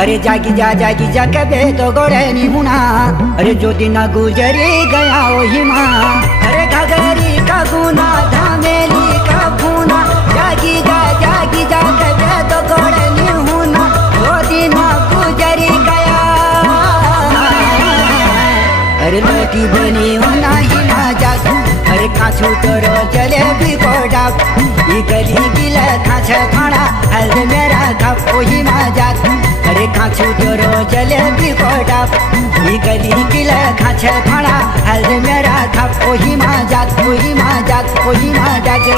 अरे जागी जा कबे तो गोड़े नी मुना। अरे जो दिन गुजरी गया वही माँ। अरे घगरी का गुना धामेली का फूना। जागी जा कबे तो गोड़े नी मुना। जो दिन गुजरी गया। अरे लोटी बनी होना ही ना जागू। अरे काछू तोरो जलेबी को डाक। ये गली गिला खाछ खाना हल मेरा खप वही माँ जागू। अरे काछू तोरो जलेबी को डाक। ये गली गिला खाछ खाना हल मेरा खप वही माँ जाग वही माँ जाग वही माँ जाग।